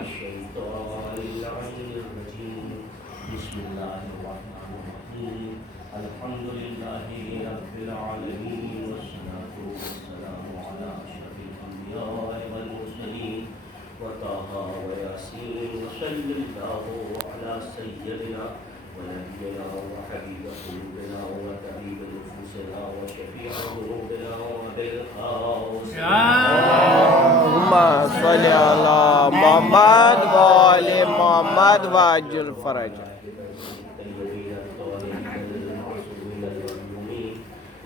الشيطان اللعين الرجيم بسم الله الرحمن الرحيم الحمد لله رب العالمين والصلاة والسلام على أشرف الأنبياء والمرسلين وطه وياسين وصلى الله على سيدنا ونبينا وحبيب قلوبنا وطبيب نفوسنا وشفيع ذنوبنا وبالخاص اللهم صل على محمد وآل محمد وعجل فرجه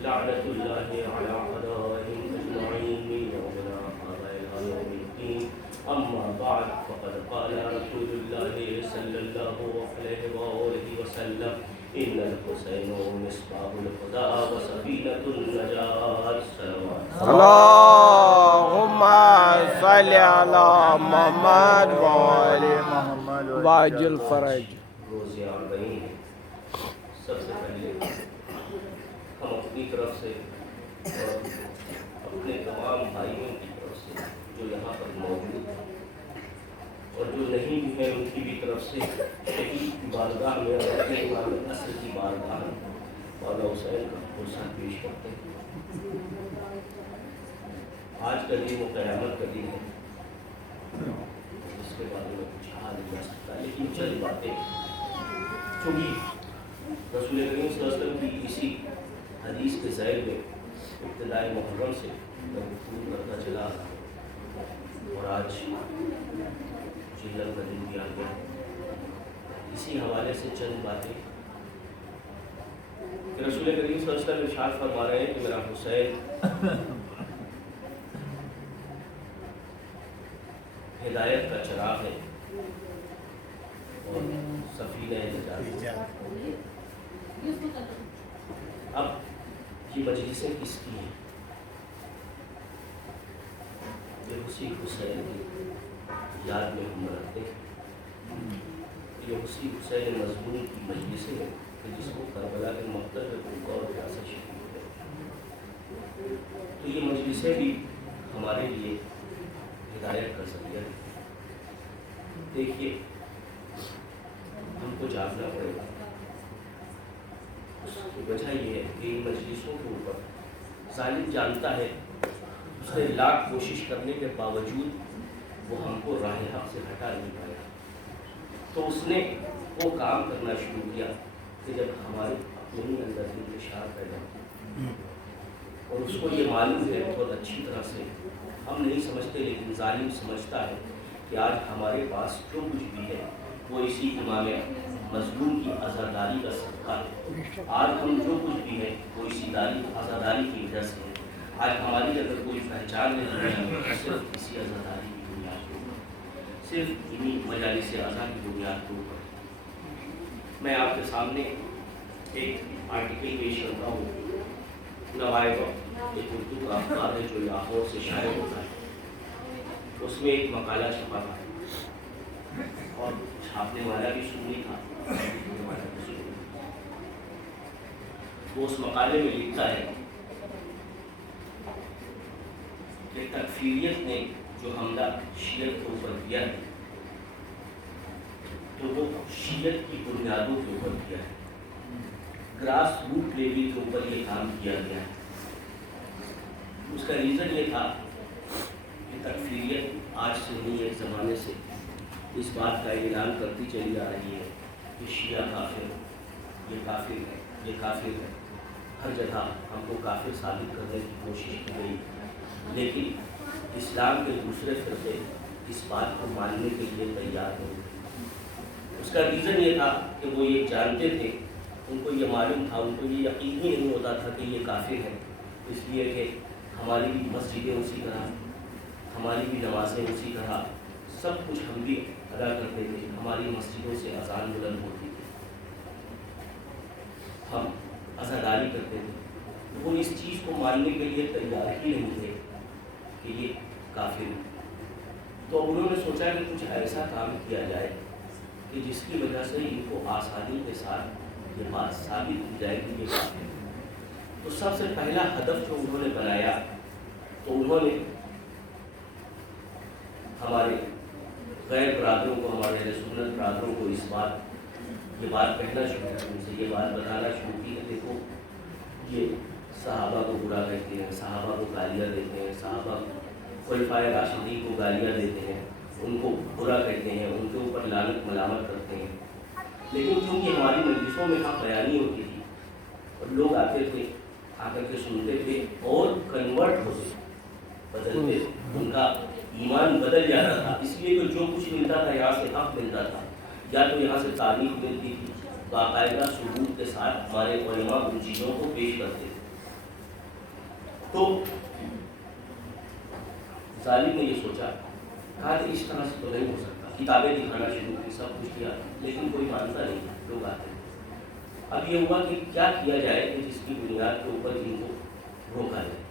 لعنة الله على أعدائهم أجمعين من يومنا هذا إلى يوم الدين أما بعد فقد قال رسول الله صلى الله عليه وآله وسلم إن الحسين مصباح الهدى وسفينة النجاة اللهم صل على محمد وآل محمد وعجل فرجه روز اربعین سب سے پہلے ہم اپنی طرف سے اور اپنے تمام بھائیوں کی طرف سے جو یہاں پر موجود ہیں اور جو نہیں بھی ہیں ان کی بھی طرف سے شہید کی بارگاہ میں اور اپنے امام اصل کی بارگاہ میں مولا حسین کا حوصلہ پیش کرتے ہیں۔ آج کا دن وہ قیامت کا دن ہے جس کے بارے میں کچھ کہا نہیں جا سکتا، لیکن چند باتیں چونکہ رسول کریم صلی اللہ علیہ وسلم کی اسی حدیث کے ذیل میں ابتدائی محرم سے میں گفتگو کرتا چلا اور آج جلد کا دن بھی آ گیا، اسی حوالے سے چند باتیں کہ رسول کریم صلی اللہ علیہ وسلم ارشاد فرما رہے ہیں کہ میرا حسین ہدایت کا چراغ ہے اور سفینہ نجات۔ اب یہ مجلسیں کس کی ہیں؟ یہ اسی حسین کی یاد میں ہم رکھتے ہیں، یہ اسی حسین مضمون کی مجلسیں ہیں کہ جس کو کربلا کے مقتل میں کوئی اور ریاست شکل ہے، تو یہ مجلسیں بھی ہمارے لیے ہدایت کا ذریعہ ہے۔ دیکھیے ہم کو جاگنا پڑے گا، اس کی وجہ یہ ہے کہ ان مجلسوں کے اوپر ظالم جانتا ہے اس نے لاکھ کوشش کرنے کے باوجود وہ ہم کو راہ حق سے ہٹا نہیں پایا، تو اس نے وہ کام کرنا شروع کیا کہ جب ہمارے اپنے ہی اندر انتشار پیدا ہو اور اس کو یہ معلوم ہے بہت اچھی طرح سے، ہم نہیں سمجھتے لیکن ظالم سمجھتا ہے کہ آج ہمارے پاس جو کچھ بھی ہے وہ اسی امام مظلوم کی عزاداری کا صدقہ ہے، آج ہم جو کچھ بھی ہے وہ اسی عزاداری کی وجہ سے ہے، آج ہماری اگر کوئی پہچان نہیں ہے صرف اسی عزاداری کی بنیاد کے اوپر، صرف انہیں مجالس عزا کی بنیاد کے اوپر۔ میں آپ کے سامنے ایک آرٹیکل پیش کرتا ہوں، نوائب ایک اردو کا اخبار ہے جو لاہور سے شائع ہوتا ہے، اس میں ایک مقالہ چھپا تھا اور چھاپنے والا بھی سنی تھا، وہ اس مقالے میں لکھتا ہے کہ تکفیریت نے جو حملہ شیعت کے اوپر کیا ہے تو وہ شیعت کی بنیادوں کے اوپر کیا ہے، گراس روٹ لیول کے اوپر یہ کام کیا گیا ہے۔ اس کا ریزن یہ تھا کہ تکفیریت آج سے نہیں ایک زمانے سے اس بات کا اعلان کرتی چلی آ رہی ہے کہ شیعہ کافر، یہ کافر ہے، یہ کافر ہے، ہر جگہ ہم کو کافر ثابت کرنے کی کوشش کی گئی، لیکن اسلام کے دوسرے فرقے اس بات کو ماننے کے لیے تیار نہیں۔ اس کا ریزن یہ تھا کہ وہ یہ جانتے تھے، ان کو یہ معلوم تھا، ان کو یہ یقین ہی نہیں ہوتا تھا کہ یہ کافر ہے، اس لیے کہ ہماری بھی مسجدیں اسی طرح، ہماری بھی نمازیں اسی طرح، سب کچھ ہم بھی ادا کرتے تھے، ہماری مسجدوں سے اذان بلند ہوتی تھی، ہم عزاداری کرتے تھے، وہ اس چیز کو ماننے کے لیے تیار ہی نہیں تھے کہ یہ کافر ہے۔ تو انہوں نے سوچا کہ کچھ ایسا کام کیا جائے کہ جس کی وجہ سے ان کو آسانی کے ساتھ یہ بات ثابت کی جائے کہ یہ کافر ہے۔ تو سب سے پہلا ہدف جو انہوں نے بنایا تو انہوں نے ہمارے غیر برادروں کو، ہمارے اہل سنت برادروں کو یہ بات کہنا شروع کی، ان سے یہ بات بتانا شروع کی کہ دیکھو یہ صحابہ کو برا کہتے ہیں، صحابہ کو گالیاں دیتے ہیں، صحابہ خلفائے راشدین کو گالیاں دیتے ہیں، ان کو برا کہتے ہیں، ان کے اوپر لعنت ملامت کرتے ہیں. لیکن کیونکہ ہماری مجلسوں میں حق بیانی ہوتی تھی اور لوگ آتے تھے، آ کر کے سنتے تھے اور کنورٹ ہوتے، بدلتے، ان کا ایمان بدل جاتا تھا. اس لیے کہ جو کچھ ملتا تھا یہاں سے حق ملتا تھا، یا تو یہاں سے تعریف ملتی تھی، باقاعدہ ثبوت کے ساتھ ہمارے علماء ان چیزوں کو پیش کرتے تھے. تو ظالم نے یہ سوچا، کہا کہ اس طرح سے تو نہیں ہو سکتا. کتابیں دکھانا شروع کی، سب کچھ کیا، لیکن کوئی مانتا نہیں، لوگ آتے. اب یہ ہوا کہ کیا کیا جائے کہ جس کی بنیاد کے اوپر ان کو روکا جائے.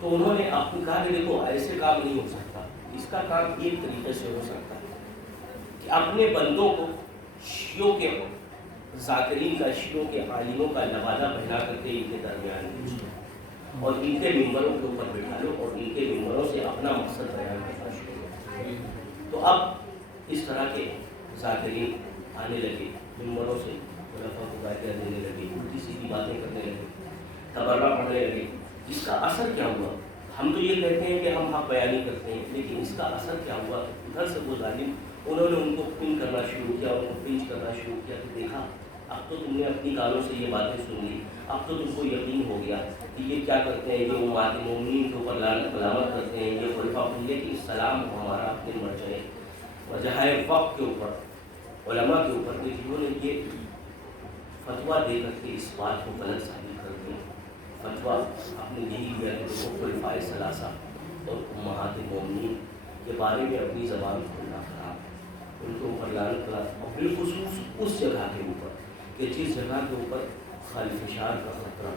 تو انہوں نے آپ کو کہا کہ دیکھو ایسے کام نہیں ہو سکتا، اس کا کام ایک طریقے سے ہو سکتا ہے کہ اپنے بندوں کو شیعوں کے ذاکرین کا، شیعوں کے عالموں کا لبادہ پہنا کر کے ان کے درمیان بھیجو اور ان کے ممبروں کے اوپر بٹھا لو اور ان کے ممبروں سے اپنا مقصد بیان کرنا شروع کرو. تو اب اس طرح کے ذاکرین آنے لگے، ممبروں سے خلفاء کو گالیاں دینے لگے، الٹی سیدھی باتیں کرنے لگے، تبرہ پڑھنے لگے. اس کا اثر کیا ہوا؟ ہم تو یہ کہتے ہیں کہ ہم حق بیانی کرتے ہیں، لیکن اس کا اثر کیا ہوا؟ ادھر سے وہ ظالم انہوں نے ان کو پن کرنا شروع کیا، ان کو پنچ کرنا شروع کیا کہ دیکھا اب تو تم نے اپنی کانوں سے یہ باتیں سن لی، اب تو تم کو یقین ہو گیا کہ یہ کیا کرتے ہیں، یہ امہات مومنین کے اوپر لعنت ملامت کرتے ہیں، یہ خلفاء یہ کہ السلام ہمارا اپنے مرجع وجہائے وقت کے اوپر، علماء کے اوپر، جنہوں نے یہ فتویٰ دے کر کے اس بات کو غلط ثابت کر دیا. فتویٰ آپ نے یہی دیا کہ خلفائے ثلاثہ اور امہات مومنین کے بارے میں اپنی زبان کھولنا خراب، ان کے اوپر لعنت کرا، اور بالخصوص اس جگہ کے اوپر کہ جس جگہ کے اوپر خلفشار کا خطرہ.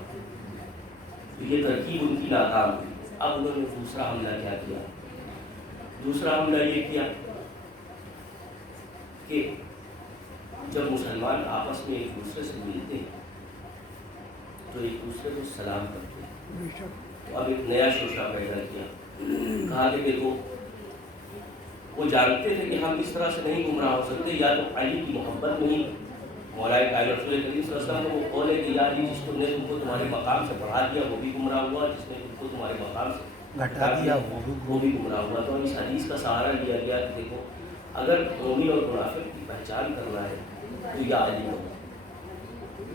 یہ ترکیب ان کی ناکام ہوئی. اب انہوں نے دوسرا حملہ کیا کیا؟ دوسرا حملہ یہ کیا کہ جب مسلمان آپس میں ایک دوسرے سے ملتے ہیں تو ایک دوسرے کو سلام کرتے ہیں. تو اب ایک نیا شوشہ پیدا کیا، کہا کہ دیکھو وہ جانتے تھے کہ ہم اس طرح سے نہیں گمراہ ہو سکتے، یا تو علی کی محبت میں ہی مولا کائنات رسول کریم صلی اللہ علیہ وسلم کو وہ قول ہے کہ یا علی جس نے تم کو تمہارے مقام سے بڑھا دیا وہ بھی گمراہ ہوا، جس نے تم کو تمہارے مقام سے گھٹا دیا وہ بھی گمراہ ہوا. تو اس حدیث کا سہارا لیا گیا کہ دیکھو اگر مومن اور منافق کی پہچان کرنا ہے تو یا علی ہو.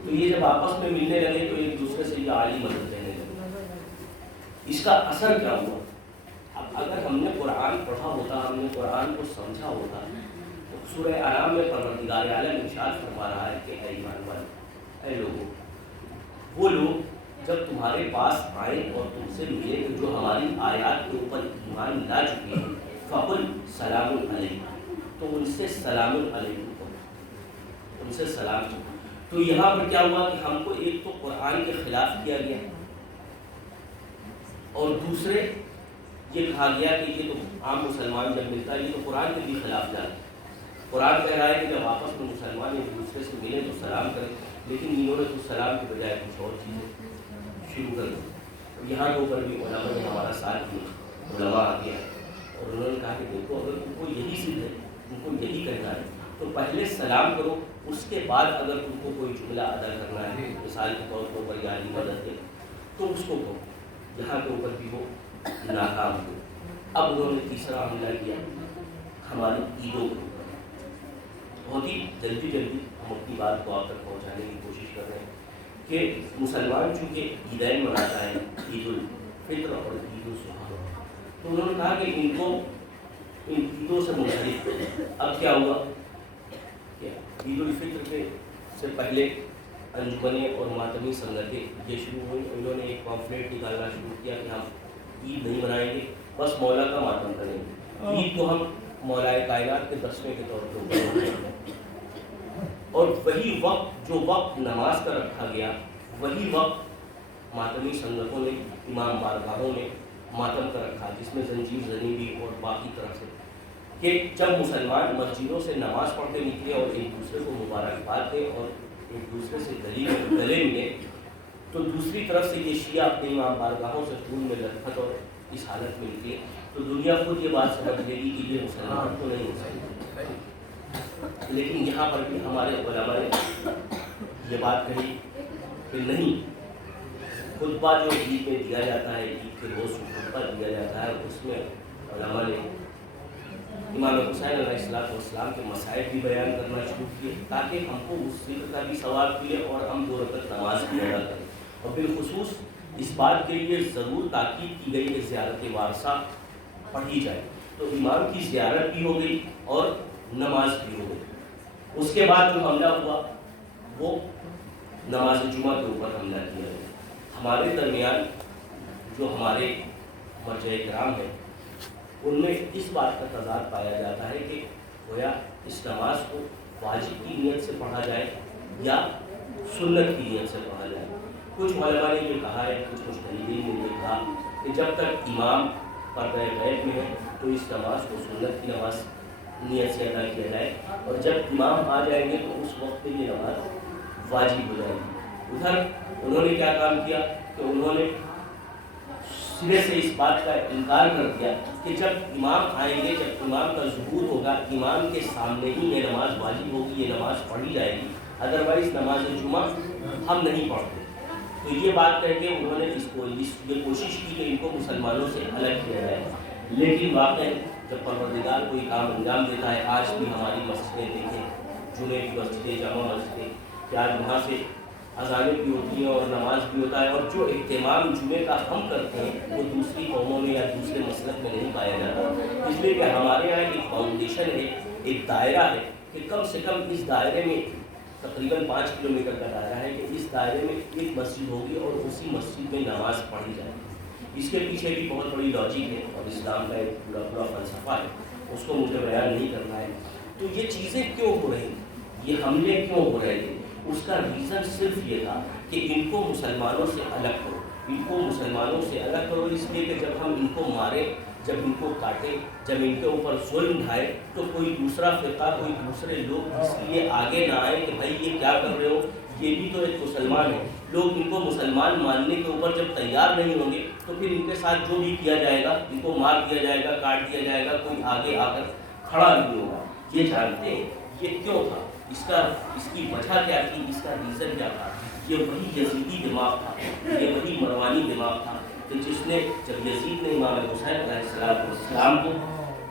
تو یہ جب آپس میں ملنے لگے تو ایک دوسرے سے یا علی مدد لینے لگے. اس کا اثر کیا ہوا؟ اب اگر ہم نے قرآن پڑھا ہوتا، ہم نے قرآن کو سمجھا ہوتا، تو سورہ انعام میں پروردگار عالم ارشاد فرما رہا ہے کہ اے ایمان والو، اے لوگوں، وہ لوگ جب تمہارے پاس آئیں اور تم سے ملے کہ جو ہماری آیات کے اوپر ایمان لا چکے ہیں، فقل سلام علیکم، تو ان سے سلام علیکم کرو، ان سے سلام کرو. تو یہاں پر کیا ہوا کہ ہم کو ایک تو قرآن کے خلاف کیا گیا اور دوسرے یہ کہا گیا کہ یہ تو عام مسلمان جب ملتا ہے یہ تو قرآن کے بھی خلاف جاتا ہے. قرآن کہہ رہا ہے کہ جب آپس میں مسلمان ایک دوسرے سے ملیں تو سلام کریں، لیکن انہوں نے تو سلام کے بجائے کچھ اور چیزیں شروع کر دی. یہاں کے اوپر بھی علماء نے ہمارا ساتھ دیا، علماء آ گیا اور انہوں نے کہا کہ دیکھو اگر تم کو یہی سدھ ہے، تم کو یہی کہنا ہے تو پہلے سلام کرو، اس کے بعد اگر تم کو کوئی جملہ ادا کرنا ہے مثال کے طور پر یا علی مدد ہے تو اس کو کہو. یہاں کے اوپر بھی وہ ناکام ہوئے. اب انہوں نے تیسرا حملہ کیا ہماری عیدوں کے اوپر. بہت ہی جلدی ہم اپنی بات کو آپ تک پہنچانے کی کوشش کر رہے ہیں کہ مسلمان چونکہ عیدین مناتا ہے، عید الفطر اور عید الاضحیٰ، تو انہوں نے کہا کہ ان کو ان عیدوں سے منسلک. اب کیا ہوا کہ عید الفطر سے پہلے انجمنیں اور ماتمی سنگتیں یہ شروع ہوئی. انہوں نے ایک پامفلیٹ نکالنا شروع کیا کہ ہم عید نہیں منائیں گے، بس مولا کا ماتم کریں گے. عید کو ہم مولا کائنات کے دسویں کے طور پر منائیں گے. اور وہی وقت جو وقت نماز کا رکھا گیا، وہی وقت ماتمی سنگتوں نے، امام بارگاہوں نے ماتم کا رکھا، جس میں زنجیر زنی بھی اور باقی طرح سے کہ جب مسلمان مسجدوں سے نماز پڑھ کے نکلے اور ایک دوسرے کو مبارکباد دے اور ایک دوسرے سے گلے ملے، تو دوسری طرف سے یہ شیعہ اپنے امام بارگاہوں سے خون میں لطفت اور اس حالت میں نکلے تو دنیا خود یہ بات سمجھ لے گی کہ یہ مسلمان تو نہیں ہو سکتے. لیکن یہاں پر بھی ہمارے علماء نے یہ بات کہی کہ نہیں، خطبہ جو عید میں دیا جاتا ہے، عید کے روز خطبہ دیا جاتا ہے، اس میں علماء نے امام حسین علیہ السلام کے مسائل بھی بیان کرنا شروع کیے تاکہ ہم کو اس ذکر کا بھی ثواب ملے اور ہم 2 رکعت نماز بھی ادا کریں. اور بالخصوص اس بات کے لیے ضرور تاکید کی گئی کہ زیارت وارثہ پڑھی جائے. تو امام کی زیارت بھی ہو گئی اور نماز بھی ہو گئی. اس کے بعد جو حملہ ہوا وہ نماز جمعہ کے اوپر حملہ کیا گیا. ہمارے درمیان جو ہمارے مرجع کرام ہیں ان میں اس بات کا تضاد پایا جاتا ہے کہ گویا اس نماز کو واجب کی نیت سے پڑھا جائے یا سنت کی نیت سے پڑھا جائے. کچھ علماء نے یہ کہا ہے، کچھ مجتہدین نے یہ کہا کہ جب تک امام پردہ غیب میں ہے تو اس نماز کو سنت کی نماز نیت سے ادا کیا جائے، اور جب امام آ جائیں گے تو اس وقت پہ یہ نماز واجب ہو جائے گی. ادھر انہوں نے کیا کام کیا کہ انہوں نے سرے سے اس بات کا انکار کر دیا کہ جب امام آئیں گے، جب امام کا ظہور ہوگا، امام کے سامنے ہی یہ نماز واجب ہوگی، یہ نماز پڑھی جائے گی، ادروائز نماز جمعہ ہم نہیں پڑھتے. تو یہ بات کہہ کے انہوں نے یہ کوشش کی کہ ان کو مسلمانوں سے الگ کیا جائے. لیکن واقع جب پروردگار کوئی کام انجام دیتا ہے، آج بھی ہماری مسجدیں دیکھیں، جمعے کی مسجدیں، جامع مسجدیں، کہ آج وہاں سے اذانیں بھی ہوتی ہیں اور نماز بھی ہوتا ہے، اور جو اہتمام جمعے کا ہم کرتے ہیں وہ دوسری قوموں میں یا دوسرے مسلک میں نہیں پایا جاتا. اس لیے کہ ہمارے یہاں ایک فاؤنڈیشن ہے، ایک دائرہ ہے کہ کم سے کم اس دائرے میں تقریباً 5 کلومیٹر کا دائرہ ہے کہ اس دائرے میں ایک مسجد ہوگی اور اسی مسجد میں نماز پڑھی جائے. اس کے پیچھے بھی بہت بڑی لاجک ہے اور اسلام کا ایک پورا فلسفہ ہے، اس کو مجھے بیان نہیں کرنا ہے. تو یہ چیزیں کیوں ہو رہی، یہ حملے کیوں ہو رہے تھے؟ اس کا ریزن صرف یہ تھا کہ ان کو مسلمانوں سے الگ کرو، ان کو مسلمانوں سے الگ کرو. اس لیے کہ جب ہم ان کو مارے، جب ان کو کاٹے، جب ان کے اوپر ظلم ڈھائے تو کوئی دوسرا فرقہ، کوئی دوسرے لوگ اس لیے آگے نہ آئے کہ بھائی یہ کیا کر رہے ہو، یہ بھی تو ایک مسلمان ہے. لوگ ان کو مسلمان ماننے کے اوپر جب تیار نہیں ہوں گے تو پھر ان کے ساتھ جو بھی کیا جائے گا، ان کو مار دیا جائے گا، کاٹ دیا جائے گا، کوئی آگے آ کر کھڑا نہیں ہوگا. یہ جانتے ہیں یہ کیوں تھا، اس کی وجہ کیا تھی، اس کا ریزن کیا تھا؟ یہ وہی یزیدی دماغ تھا، یہ وہی مروانی دماغ تھا کہ جس نے جب یزید نے امام حسین علیہ السلام کو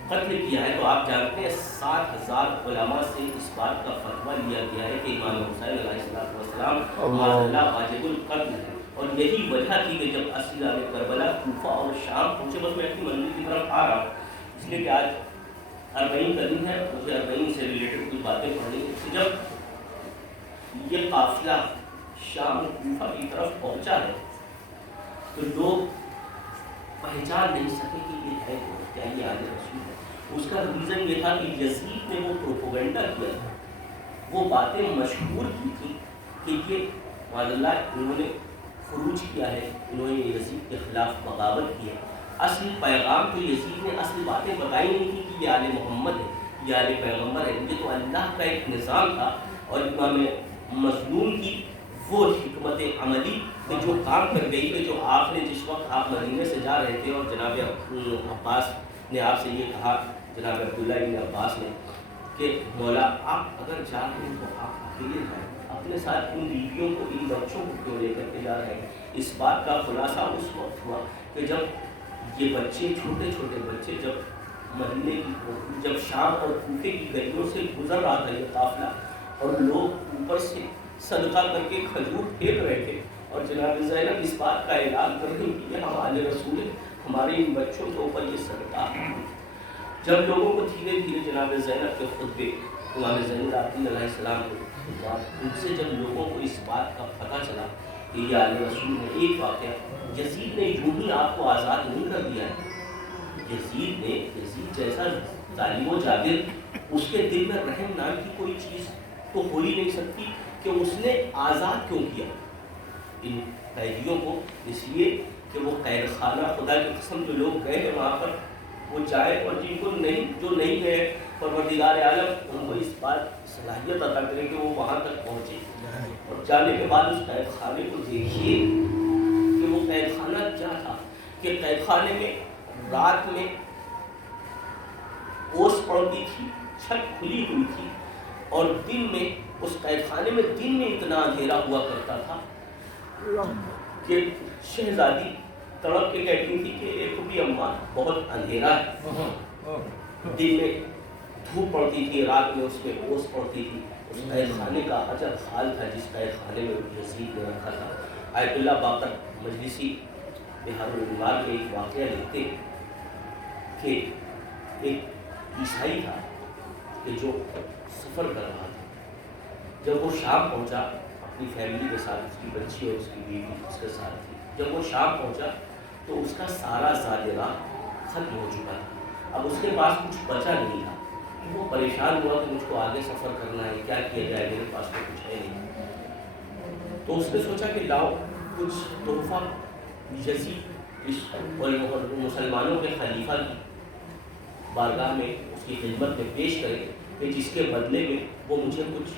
قتل کیا ہے تو آپ جانتے ہیں 7,000 علماء سے اس بات کا فتویٰ لیا گیا ہے کہ امام حسین علیہ السلام واجب القتل ہے. اور یہی وجہ تھی کہ جب اسیران کربلا کوفہ اور شام پہنچے، بس میں اپنی منزل کی طرف آ رہا ہوں اس لیے کہ آج 40 کا دن ہے، مجھے 40 سے ریلیٹڈ کچھ باتیں پڑھنی ہیں. جب یہ قافلہ شام کوفہ کی طرف پہنچا ہے تو لوگ پہچان نہیں سکے کہ یہ ہے کیا، یہ آل رسول ہے. اس کا ریزن یہ تھا کہ یزید نے وہ پروپیگنڈا کیا تھا، وہ باتیں مشہور کی تھی کہ یہ معاذ اللہ انہوں نے خروج کیا ہے، انہوں نے یزید کے خلاف بغاوت کی ہے. اصل پیغام تو یزید نے اصل باتیں بتائی نہیں تھی کہ یہ آل محمد ہے، یہ آل پیغمبر ہے. یہ تو اللہ کا ایک نظام تھا اور امام مظلوم کی وہ حکمت عملی کہ جو کام کر گئی کہ جو آپ نے جس وقت آپ مدینے سے جا رہے تھے اور جناب عباس نے آپ سے یہ کہا، جناب عبداللہ بن عباس نے، کہ مولا آپ اگر جا رہے ہیں تو آپ اکیلے جائیں، اپنے ساتھ ان بیویوں کو، ان بچوں کو کیوں لے کر کے جا رہے ہیں؟ اس بات کا خلاصہ اس وقت ہوا کہ جب یہ بچے، چھوٹے چھوٹے بچے، جب مدینے کی، جب شام اور کوفے کی گلیوں سے گزر رہا تھا یہ قافلہ اور لوگ اوپر سے صدقہ کر کے کھجور پھینک رہے تھے اور جناب زینب اس بات کا اعلان کر رہی کہ یہ ہمارے رسول ہے، ہمارے ان بچوں کے اوپر یہ صدقہ. جب لوگوں کو دھیرے دھیرے جناب زینب کے خطبے، امام زین العابدین علیہ السلام کے، ان سے جب لوگوں کو اس بات کا پتہ چلا کہ یہ آل رسول ہے. ایک واقعہ، یزید نے یوں ہی آپ کو آزاد نہیں کر دیا ہے. یزید جیسا ظالم و جابر، اس کے دل میں رحم نام کی کوئی چیز تو ہو ہی نہیں سکتی کہ اس نے آزاد کیوں کیا ان قیدیوں کو. اس لیے کہ وہ قید خانہ، خدا کی قسم جو لوگ گئے ہیں وہاں پر وہ جائیں، اور جن کو نہیں، جو نہیں گئے، پروردگار عالم ان کو اس بات صلاحیت عطا کرے کہ وہ وہاں تک پہنچے. اور جانے کے بعد اس قید خانے کو دیکھیے کہ وہ قید خانہ کیا تھا، کہ قید خانے میں رات میں اوس پڑتی تھی، چھت کھلی ہوئی تھی، اور دن میں اس قید خانے میں دن میں اتنا اندھیرا ہوا کرتا تھا کہ شہزادی تڑپ کے کہتی تھی کہ ایک بھی اماں بہت اندھیرا ہے۔ دن میں دھوپ پڑتی تھی، رات میں اس میں اوس پڑتی تھی۔ اس قید خانے کا عجب حال تھا جس قید خانے میں یزید نے رکھا تھا۔ آیت اللہ باقر مجلسی بہار الانوار میں ایک واقعہ لکھتے کہ ایک عیسائی تھا کہ جو سفر کر رہا تھا، جب وہ شام پہنچا اپنی فیملی کے ساتھ، اس کی بچی اور اس کی بیوی اس کے ساتھ تھی، جب وہ شام پہنچا تو اس کا سارا زادرہ ختم ہو چکا تھا، اب اس کے پاس کچھ بچا نہیں تھا۔ وہ پریشان ہوا کہ مجھ کو آگے سفر کرنا ہے، کیا کیا جائے، میرے پاس تو کچھ ہے نہیں۔ تو اس نے سوچا کہ لاؤ کچھ تحفہ یزید اس مسلمانوں کے خلیفہ کی بارگاہ میں اس کی خدمت میں پیش کرے کہ جس کے بدلے میں وہ مجھے کچھ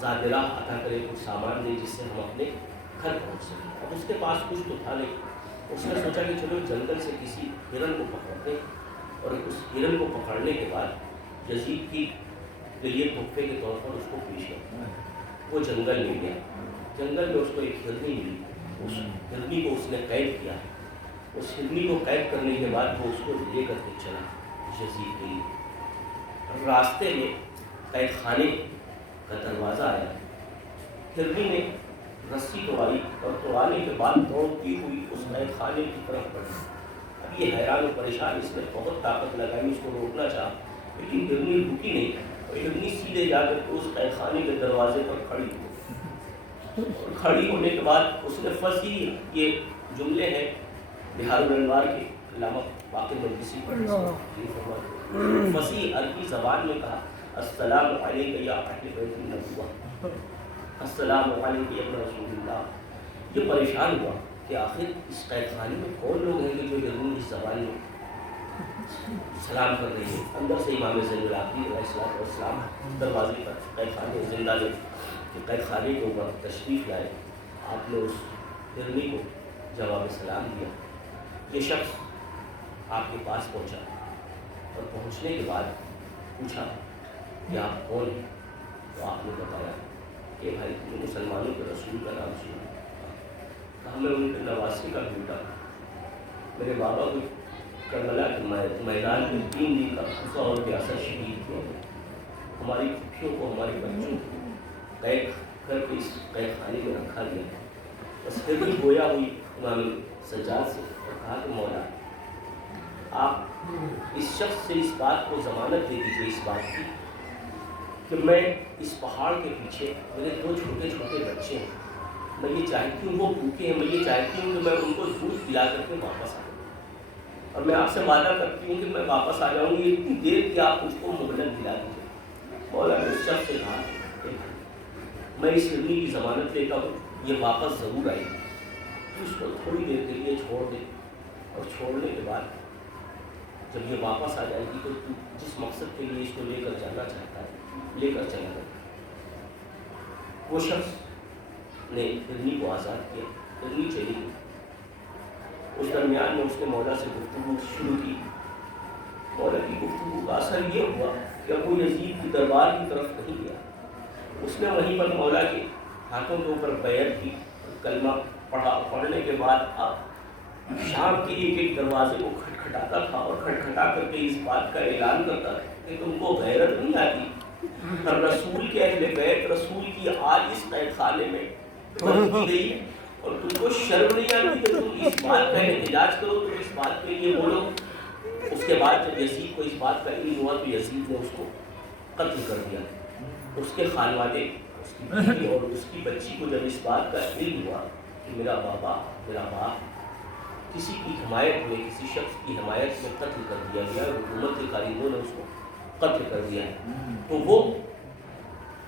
زادرہ عطا کرے، کچھ سامان دے جس سے ہم اپنے گھر پہنچ سکیں۔ اب اس کے پاس کچھ تو تھا نہیں، اس نے سوچا کہ چلو جنگل سے کسی ہرن کو پکڑتے اور اس ہرن کو پکڑنے کے بعد یزید کی کے لیے تحفے کے طور پر اس کو پیش کرتا۔ وہ جنگل میں گیا، جنگل میں اس کو ایک ہرنی ملی، اس ہرنی کو اس نے قید کیا۔ اس ہرنی کو قید کرنے کے بعد وہ اس کو لے کر کے چلا یزید کے لیے۔ راستے میں قید خانے کا دروازہ آیا، ہرنی نے رسی توڑائی اور توڑانے کے بعد دوڑتی ہوئی اس قید خانے کی طرف بڑھی۔ اب یہ حیران و پریشان، اس نے بہت طاقت لگائی اس کو روکنا چاہا، لیکن ہرنی رکی نہیں، اور ہرنی سیدھے جا کر اس قید خانے کے دروازے پر کھڑی ہوئی۔ اور کھڑی ہونے کے بعد اس نے فصیح، یہ جملے ہیں بہار الانوار کے علامہ باقر مجلسی فصیح عربی زبان میں کہا، السلام علیکم یا اہل بیت النبوہ، السلام علیکم یا ابن رسول اللہ۔ یہ پریشان ہوا کہ آخر اس قید خانے میں کون لوگ ہیں کہ جو ہرنی اس زبان میں سلام کر رہی ہے۔ اندر سے امام زین العابدین علیہ السلام دروازے پر قید خانے زندہ لے قید خانے کے اوپر تشریف لائے۔ آپ نے اس ہرنی کو جواب سلام دیا۔ یہ شخص آپ کے پاس پہنچا اور پہنچنے کے بعد پوچھا کہ آپ کون ہیں؟ تو آپ نے بتایا کہ بھائی تم نے مسلمانوں کے رسول کا نام سنا؟ کہا میں ان کے نواسے کا بیٹا ہوں، میرے بابا کو کربلا کے میدان میں 3 دن کا بھوکا اور پیاسا شہید کیا، ہماری پھوپھیوں کو ہمارے بچوں کو قید کر کے اس قید خانے میں رکھا گیا۔ بس پھر بھی گویا ہوئی امام سجاد سے اور کہا کہ مولا آپ اس شخص سے اس بات کو ضمانت دے دیجیے، اس بات کی کہ میں اس پہاڑ کے پیچھے میرے 2 چھوٹے چھوٹے بچے ہیں، میں یہ چاہتی ہوں، وہ بھوکے ہیں، میں یہ چاہتی ہوں کہ میں ان کو دودھ پلا کر کے واپس آ جاؤں، اور میں آپ سے وعدہ کرتی ہوں کہ میں واپس آ جاؤں گی اتنی دیر کہ آپ مجھ کو مہلت دلا دیجیے۔ مولا نے اس شخص سے کہا میں اس ہرنی کی ضمانت لیتا ہوں، یہ واپس ضرور آئے گی، اس کو تھوڑی دیر کے لیے چھوڑ دے، اور چھوڑنے کے بعد جب یہ واپس آ جائے گی تو تو جس مقصد کے لیے اس کو لے کر جانا چاہتا ہے لے کر چلا جائے۔ وہ شخص نے ہرنی کو آزاد کیا، ہرنی چلی گئی۔ اس درمیان میں اس نے مولا سے گفتگو شروع کی۔ مولا کی گفتگو کا اثر یہ ہوا کہ ابو یزید کی دربار کی طرف نہیں گیا، اس نے وہیں پر مولا کے ہاتھوں کے اوپر بیعت کی، کلمہ پڑھنے کے بعد اب شام کے ایک دروازے کو کھٹکھٹاتا تھا اور کھٹکھٹا کر کے اس بات کا اعلان کرتا تھا کہ تم کو غیرت نہیں آتی، رسول کے اہل بیت، رسول کی آج اس قید خانے میں بند کی گئی ہے، اور تم کو شرم نہیں آتی کہ تم اس بات کا احتجاج کرو، تم اس بات کے لیے بولو۔ اس کے بعد جب یزید کو اس بات کا علم ہوا تو یزید نے اس کو قتل کر دیا۔ اس کے خانوادے، اس کی بیوی اور اس کی بچی کو جب اس بات کا علم ہوا کہ میرا بابا، میرا باپ کسی کی حمایت میں، کسی شخص کی حمایت میں قتل کر دیا گیا، حکومت کے قائدوں نے اس کو قتل کر دیا ہے، تو وہ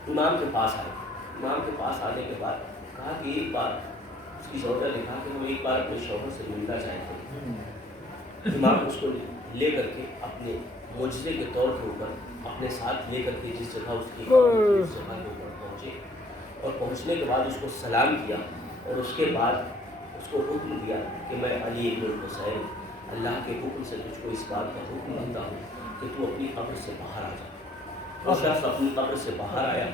امام کے پاس آئے۔ امام کے پاس آنے کے بعد کہا کہ ایک بار، اس کی زوجہ نے کہا کہ ہم ایک بار اپنے شوہر سے ملنا چاہتے ہیں۔ امام اس کو لے کر کے اپنے معجزے کے طور کے اوپر اپنے ساتھ لے کر کے جس جگہ اس کی اس جگہ کے اوپر پہنچے، اور پہنچنے کے بعد اس کو سلام کیا، اور اس کے بعد اس کو حکم دیا کہ میں علی ابن الحسین اللہ کے حکم سے تجھ کو اس بات کا حکم دیتا ہوں کہ تو اپنی قبر سے باہر آ جا۔ وہ شخص اپنی قبر سے باہر آیا،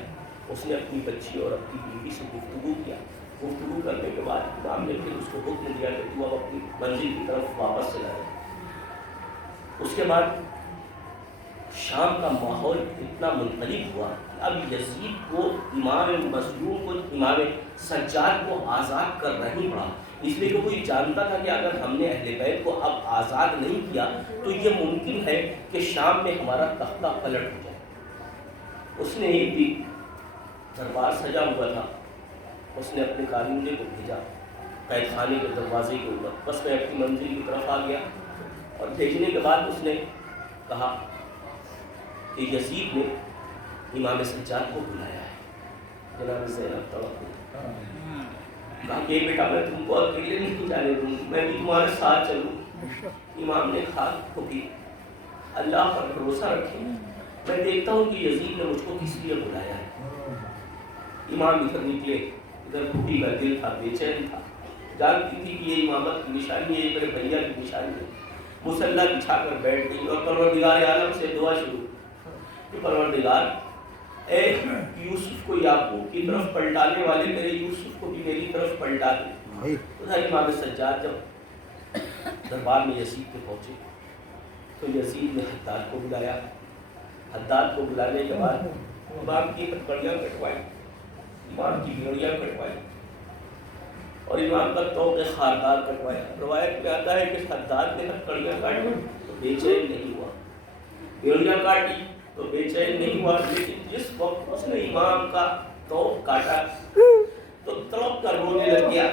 اس نے اپنی بچی اور اپنی بیوی سے گفتگو کیا۔ گفتگو کرنے کے بعد امام نے پھر اس کو حکم دیا کہ تو اب اپنی منزل کی طرف واپس چلا جائے۔ اس کے بعد شام کا ماحول اتنا منقلب ہوا کہ اب یزید کو امام مظلوم کو امام سجاد کو آزاد کرنا ہی پڑا، اس لیے کہ کوئی جانتا تھا کہ اگر ہم نے اہل بیت کو اب آزاد نہیں کیا تو یہ ممکن ہے کہ شام میں ہمارا تختہ پلٹ ہو جائے۔ اس نے ایک دن دربار سجا ہوا تھا، اس نے اپنے کارندے کو بھیجا قید خانے کے دروازے کے اوپر، بس میں اپنی منزل کی طرف آ گیا، اور بھیجنے کے بعد اس نے کہا کہ یزید نے امام سجاد کو بلایا ہے۔ جناب زینب توقع کہا کہ بیٹا میں تم کو اکیلے نہیں جانے دوں گی، میں بھی تمہارے ساتھ چلوں۔ امام نے کھا پی اللہ پر بھروسہ رکھے، میں دیکھتا ہوں کہ یزید نے مجھ کو کس لیے بلایا ہے۔ امام ادھر نکلے، ادھر پھوٹی کا دل تھا، بے چین تھا، جانتی تھی کہ یہ امامت کی نشانی ہے، میرے بھیا کی نشانی ہے۔ مصلی بچھا کر بیٹھ گئی اور پروردگار عالم سے دعا شروع کہ پروردگار اے یوسف کو یعقوب کی طرف پلٹانے والے میرے یوسف کو بھی میری طرف پلٹا دے۔ ادھر امام سجاد جب دربار میں یزید کے پہنچے تو یزید نے حداد کو بلایا۔ حداد کو بلانے کے بعد امام کی ہتھکڑیاں کٹوائی، امام کی گھڑیاں کٹوائی اور امام کا توق خاردار کٹوایا۔ روایت میں آتا ہے کہ حداد نے ہتھکڑیاں کاٹی تو بے چین نہیں ہوا، گھڑیاں کاٹی تو بے چین نہیں ہوا، لیکن جس وقت اس نے امام کا توق کاٹا تو تڑپ کر رونے لگ گیا۔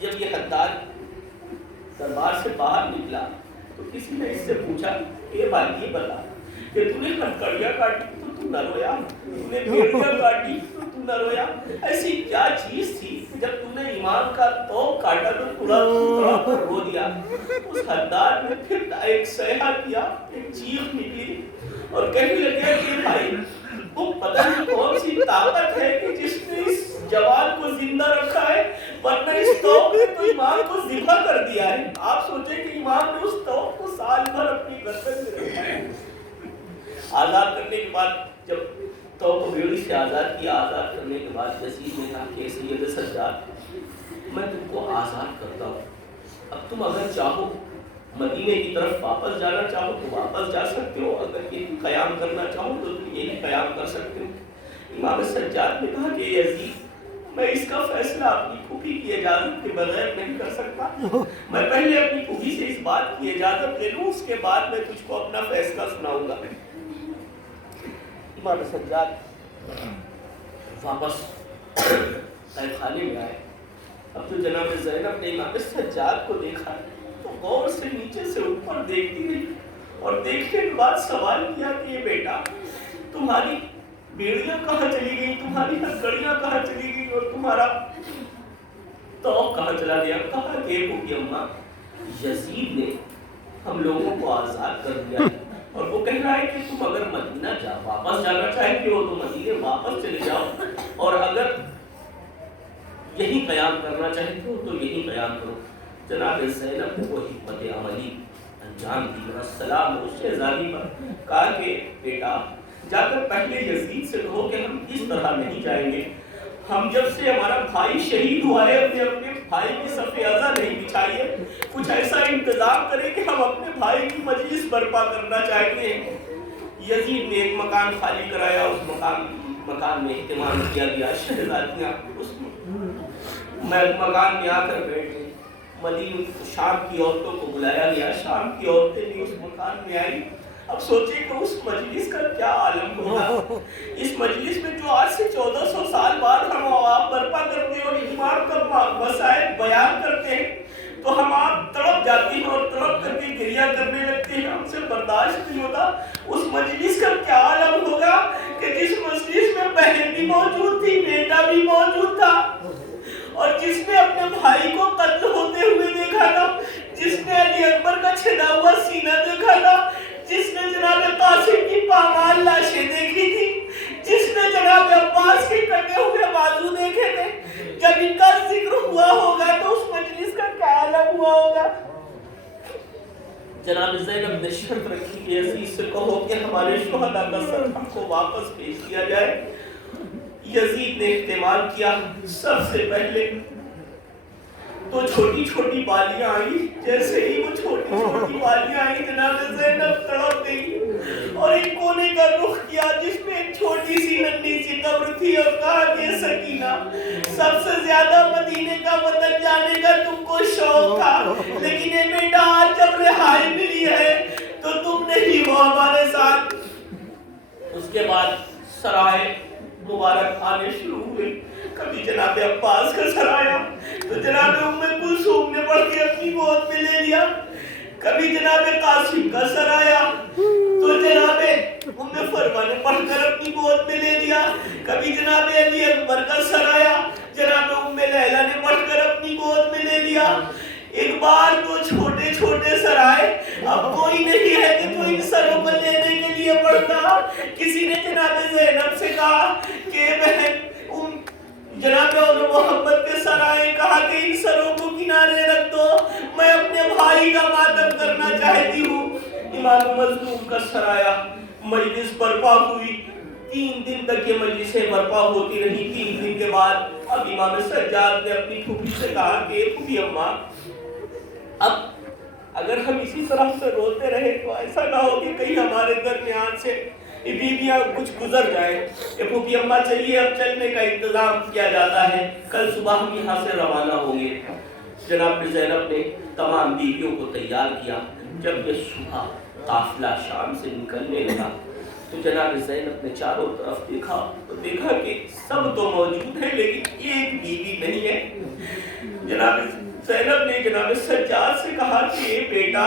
جب یہ حداد دربار سے باہر نکلا تو کسی نے اس سے پوچھا کہ بھائی یہ بتا کہ تو نے ہتھکڑیاں کاٹی تو تو نہ رویا، تو نے گھڑیاں کاٹی تو نہ رویا، ایسی کیا چیز تھی جب تو نے امام کا توق کاٹا تو تڑپ کر رو دیا؟ اس حداد نے پھر ایک صیحہ کیا، ایک چیخ نکلی اور کہنے لگا کہ بھائی وہ پتہ نہیں کون سی طاقت ہے کہ جس نے اس جوان کو زندہ رکھا ہے، ورنہ اس توق نے تو امام کو ذبح کر دیا ہے۔ آپ سوچیں کہ امام نے اس توق کو سال بھر اپنی گردن میں رکھا ہے۔ آزاد کرنے کے بعد جب توق کو بیڑی سے آزاد کیا، آزاد کرنے کے بعد یزید نے کہا کہ سید سجاد میں تم کو آزاد کرتا ہوں، اب تم اگر چاہو مدینے کی طرف واپس جانا چاہو تو واپس جا سکتے ہو، اگر یہ قیام کرنا چاہو تو تم یہی قیام کر سکتے ہو۔ امام سجاد نے کہا کہ یزید میں اس کا فیصلہ اپنی پھوپھی کی اجازت کے بغیر نہیں کر سکتا، میں پہلے اپنی پھوپھی سے اس بات کی اجازت لے لوں، اس کے بعد میں تجھ کو اپنا فیصلہ سناؤں گا۔ امام سجاد واپس قید خانے میں آئے۔ اب تو جناب زینب نے امام سجاد کو دیکھا تو غور سے نیچے سے اوپر دیکھتی رہی اور دیکھنے کے بعد سوال کیا کہ یہ بیٹا تمہاری بیڑیاں کہاں چلی گئی، تمہاری ہتھکڑیاں کہاں چلی گئی اور تمہارا توق کہاں چلا گیا؟ کہا کہ بھوکی اماں یزید نے ہم لوگوں کو آزاد کر دیا ہے اور وہ کہہ رہا ہے کہ تم اگر مدینہ واپس جانا چاہتے ہو تو مدینے واپس چلے جاؤ، اور اگر یہی قیام کرنا چاہتے ہو تو یہی قیام کرو۔ جناب زینب نے وہ حکمت عملی انجام دی اور السلام اس شہزادی پر کہا کہ بیٹا جا کر پہلے یزید سے کہو کہ ہم اس طرح نہیں جائیں گے، ہم جب سے ہمارا بھائی شہید ہوا ہے اپنے بھائی کی صف اعزا نہیں بچھائیے، کچھ ایسا انتظام کریں کہ ہم اپنے بھائی کی مجلس برپا کرنا چاہتے ہیں۔ یزید نے ایک مکان خالی کرایا، اس مکان میں اہتمام کیا گیا، شہزادیاں اس مکان میں آ کر بیٹھ گئی۔ مدینہ شام کی عورتوں کو بلایا گیا، شام کی عورتیں بھی اس مکان میں آئیں۔ اب سوچیں کہ اس مجلس کا کیا عالم ہوگا، اس مجلس میں جو آج سے 1400 سال بعد ہم آپ برپا کرتے ہیں اور امام کا مسائل بیان کرتے ہیں تو ہم آپ تڑپ جاتے ہیں اور تڑپ کر کے گریہ کرنے لگتے ہیں، ہم سے برداشت نہیں ہوتا۔ اس مجلس کا کیا عالم ہوگا کہ جس مجلس میں بہن بھی موجود تھی، بیٹا بھی موجود تھا، اور جس نے اپنے بھائی کو قتل ہوتے ہوئے دیکھا تھا، جس نے علی اکبر کا چھنا ہوا سینہ دیکھا تھا، جس نے جناب قاسم کی پامال لاشیں دیکھی تھی، جس نے جناب عباس کے کٹے ہوئے بازو دیکھے تھے، جب ان کا ذکر ہوا ہوگا تو اس مجلس کا کیا عالم ہوا ہوگا۔ جناب زینب نے شرط رکھی کہ یزید سے کہو کہ ہمارے شہداء کا سر ہم کو واپس بھیج دیا جائے۔ یزید نے احتمال کیا۔ سب سے پہلے تو چھوٹی چھوٹی بالیاں آئی، جیسے ہی وہ چھوٹی چھوٹی بالیاں آئی جناب زینب تڑپ گئی اور ایک کونے کا رخ کیا جس میں ایک چھوٹی سی ننھی سی قبر تھی اور کہا کہ سکینہ، سب سے زیادہ مدینے کا وطن جانے کا تم کو شوق تھا، لیکن اے بیٹا آج جب رہائی ملی ہے تو تم نہیں ہو ہمارے ساتھ۔ اس کے بعد سرائے مبارک آنے شروع ہوئے۔ کبھی جناب عباس کا سر آیا تو جناب ام کلثوم نے پڑھ کے اپنی گود میں لے لیا۔ کبھی جناب قاسم کا سر آیا تو جناب ام فرما نے پڑھ کر اپنی گود میں لے لیا۔ کبھی جناب علی اکبر کا سر آیا، جناب ام لیلہ نے پڑھ کر اپنی گود میں لے لیا۔ ایک بار تو چھوٹے چھوٹے سر آئے، اب کوئی نہیں ہے کہ تو ان سروں کو لینے کے لیے پڑھتا۔ کسی نے جناب زینب سے کہا کہ بہن جناب محمد کے سر آئے، کہا کہ ان سروں کو کنارے رکھ دو، میں اپنے بھائی کا ماتم کرنا چاہتی ہوں۔ امام مظلوم کا سر آیا، مجلس برپا ہوئی۔ 3 دن تک یہ مجلسیں برپا ہوتی رہی۔ 3 دن کے بعد اب امام سجاد نے اپنی پھوپھی سے کہا کہ پھوپھی اماں، اب اگر ہم اسی طرح سے روتے رہے تو ایسا نہ ہو کہ کہیں ہمارے درمیان سے بیویاں کچھ گزر جائیں۔ پھوپھی اماں چلیے اب چلنے کا انتظام کیا جاتا ہے، کل صبح ہم یہاں سے روانہ ہوں گے۔ جناب زینب نے تمام بیویوں کو تیار کیا۔ جب یہ صبح قافلہ شام سے نکلنے لگا تو جناب زینب نے چاروں طرف دیکھا تو دیکھا کہ سب تو موجود ہیں لیکن ایک بیوی نہیں ہے۔ جناب زینب نے جناب سجاد سے کہا کہ بیٹا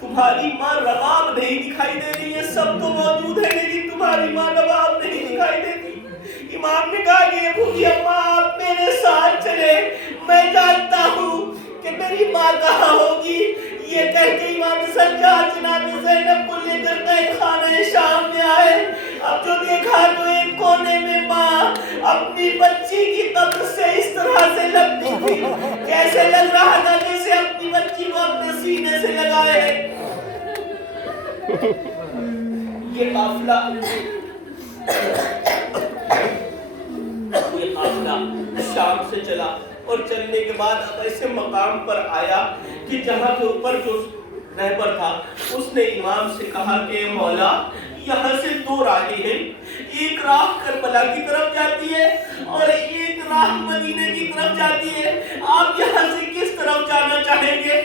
تمہاری ماں رباب نہیں دکھائی دے رہی ہے، سب تو موجود ہے لیکن تمہاری ماں رباب نہیں دکھائی دیتی۔ امام نے کہا کہ پھوپھی اماں آپ میرے ساتھ چلے، میں جانتا ہوں کہ میری ماں کہاں ہوگی۔ یہ کہہ کے امام سجاد جناب زینب کو لے کر قید خانہ شام میں آئے۔ اب جو دیکھا تو ایک کونے میں ماں اپنی بچی کی قبر سے اس طرح سے لگتی تھی، کیسے لگ رہا تھا جیسے اپنی بچی کو اپنے سینے سے لگائے ہے۔ یہ قافلہ شام سے چلا اور چلنے کے بعد اب ایسے مقام پر آیا کہ جہاں کے اوپر جو رہبر تھا اس نے امام سے کہا کہ مولا یہاں سے 2 راہیں ہیں، ایک راہ کربلا کی طرف جاتی ہے اور ایک راہ مدینے کی طرف جاتی ہے، آپ یہاں سے کس طرف جانا چاہیں گے؟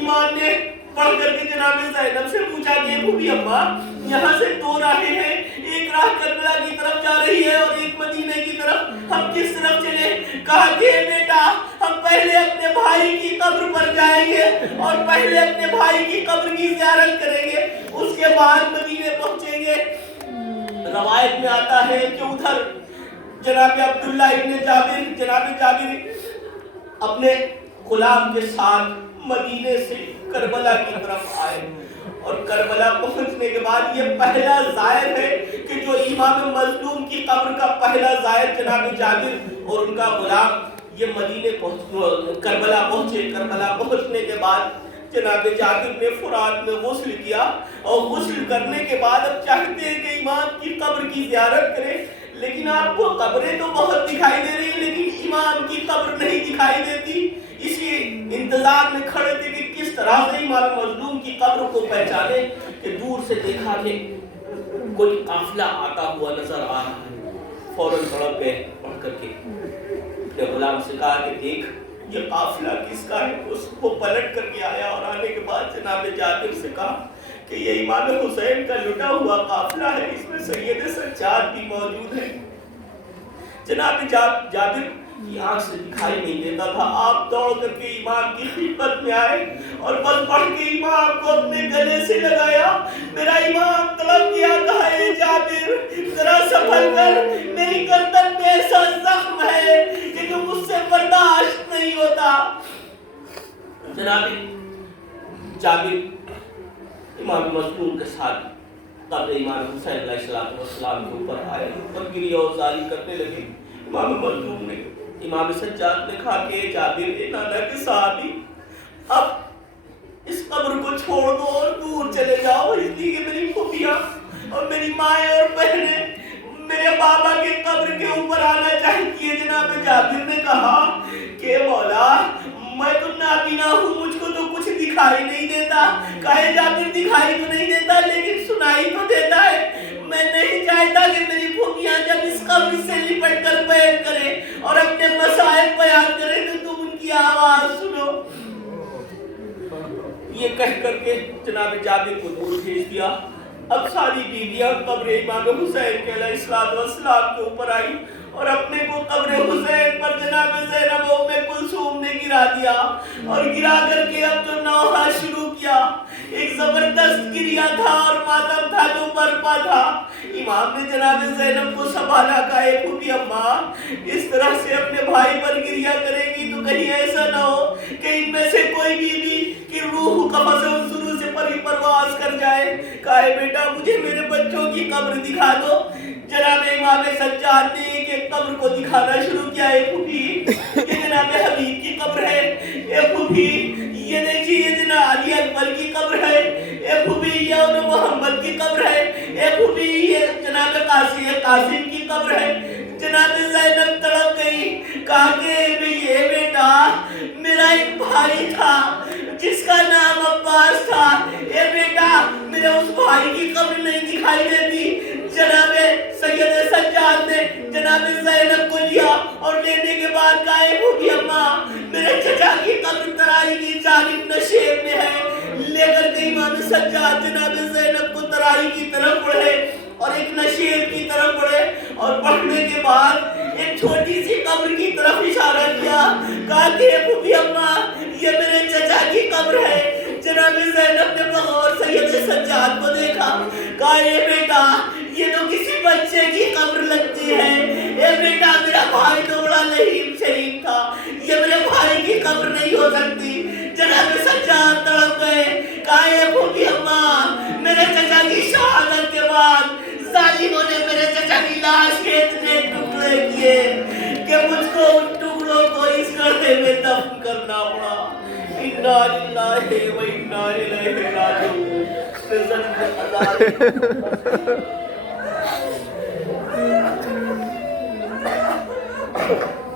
امام نے پڑھ کر کے جناب زینب سے پوچھا کہ پھوپھی اماں یہاں سے 2 راہیں ہیں، ایک راہ کربلا کی طرف جا رہی ہے اور ایک مدینے کی طرف، ہم کس طرف چلیں؟ کہا کہ بیٹا ہم پہلے اپنے بھائی کی قبر پر جائیں گے اور پہلے اپنے بھائی کی قبر کی زیارت کریں گے، اس کے بعد مدینے پہنچیں گے۔ روایت میں آتا ہے کہ ادھر جناب عبداللہ ابن جابر، جناب جابر اپنے غلام کے ساتھ مدینے سے کربلا کی طرف آئے اور کربلا پہنچنے کے بعد یہ پہلا زائر ہے کہ جو امام مظلوم کی قبر کا پہلا زائر جناب جابر اور ان کا غلام یہ مدینے کربلا پہنچے۔ کربلا پہنچنے کے بعد جناب جابر نے فرات میں غسل کیا اور غسل کرنے کے بعد اب چاہتے ہیں کہ امام کی قبر کی زیارت کریں، لیکن آپ کو قبریں تو بہت دکھائی دے رہی ہیں لیکن امام کی قبر نہیں دکھائی دیتی۔ اسی انتظار میں کھڑے تھے کہ کس طرح سے امام مظلوم کی قبر کو پہچانے کہ دور سے دیکھا کہ کوئی قافلہ آتا ہوا نظر آ رہا ہے۔ فوراً تڑپ گئے پڑھ کر کے اپنے غلام سے کہا کہ دیکھ یہ قافلہ کس کا ہے؟ اس کو پلٹ کر کے آیا اور آنے کے بعد جناب جابر سے کہا کہ یہ امام حسین کا لٹا ہوا قافلہ ہے، اس میں سید سجاد بھی موجود ہے۔ جناب جابر کی آنکھ سے دکھائی نہیں دیتا تھا، آپ دوڑ کر کے امام کی خدمت میں آئے اور بس پڑھ کے امام کو اپنے گلے سے لگایا۔ میرا امام طلب کیا، کہا اے جابر ذرا سنبھل کر، میری گردن میں ایسا زخم ہے کہ جو مجھ سے برداشت نہیں ہوتا۔ جناب جابر امام مظلوم کے ساتھ قبر امام حسین علیہ السلام کے اوپر آئے اور گریہ و زاری کرنے لگے۔ امام مظلوم نے امام سجاد نے کہا کہ جابر اے نانا کے صحابی اب اس قبر کو چھوڑ دو اور دور چلے جاؤ، اس لیے کہ میری پھوپھیاں اور میری مائیں اور بہنیں میرے بابا کے قبر کے اوپر آنا چاہتی ہے۔ جناب جابر نے کہا کہ مولا میں تو نابینا ہوں، مجھ کو تو کچھ دکھائی نہیں دیتا۔ کہے جابر دکھائی تو نہیں دیتا لیکن سنائی تو دیتا ہے۔ میں نہیں چاہتا کہ میری پھوپھیاں جب اس قبر سے لپٹ کر بیٹھ کریں اور اپنے مسائل بیان کریں تو تم ان کی آواز سنو۔ یہ کہہ کر کے جناب جابر کو دور بھیج دیا۔ اب ساری بیویاں قبر امام حسین کے علیہ السلام کے اوپر آئی اور اپنے کو قبر حسین پر جناب زینب ام کلثوم نے گرا دیا، اور گرا کر کے اب جو نوحہ شروع کیا، ایک زبردست گریا تھا اور ماتم تھا جو برپا تھا۔ امام نے جناب زینب کو سنبھالا، کہا اے پھوپھی اماں اس طرح سے اپنے بھائی پر گریا کرے گی تو کہیں ایسا نہ ہو کہ ان میں سے کوئی بیوی کی روح قبض السرور سے پری پرواز کر جائے۔ کہا بیٹا مجھے میرے بچوں کی قبر دکھا دو۔ جناب امام سجاد نے ایک قبر کو دکھانا شروع کیا۔ اے پھوپھی یہ جناب حبیب کی قبر ہے، اے پھوپھی یہ دیکھیے یہ جناب علی اکبر کی قبر ہے، اے پھوپھی یہ انہوں محمد کی قبر ہے، اے پھوپھی یہ جناب قاسم کی قبر ہے۔ جناب زینب تڑپ گئی، کہا کہ اے بیٹا میرا ایک بھائی تھا جس کا نام عباس تھا، اے بیٹا میرے اس بھائی کی قبر نہیں دکھائی دیتی۔ جناب سید سجاد نے جناب زینب کو لیا اور لینے کے بعد کہا اے پھوپھی اماں میرے چچا کی قبر ترائی کی جانب نشیب میں ہے۔ لے کر کے امام سجاد جناب زینب کو ترائی کی طرف بڑھے اور ایک نشیب کی طرف بڑھے، اور بڑھنے کے بعد ایک چھوٹی سی قبر کی طرف اشارہ کیا، کہا کہ اے پھوپھی اماں یہ میرے چچا کی قبر ہے۔ جناب زینب نے بغور سید سجاد کو دیکھا، کہا اے بیٹا یہ تو کسی بچے کی قبر لگتی ہے، اے بیٹا میرا بھائی تو بڑا لہیم شریف تھا، یہ میرے بھائی کی قبر نہیں ہو سکتی۔ جناب سجاد تڑپ گئے، کہا اے پھوپھی اماں میرے چچا کی شہادت کے بعد ظالموں نے میرے چچا کی لاش کے اتنے ٹکڑے کیے کہ مجھ کو ان ٹکڑوں کو اس گڑھے میں دفن کرنا پڑا۔ انا للہ و انا الیہ راجعون۔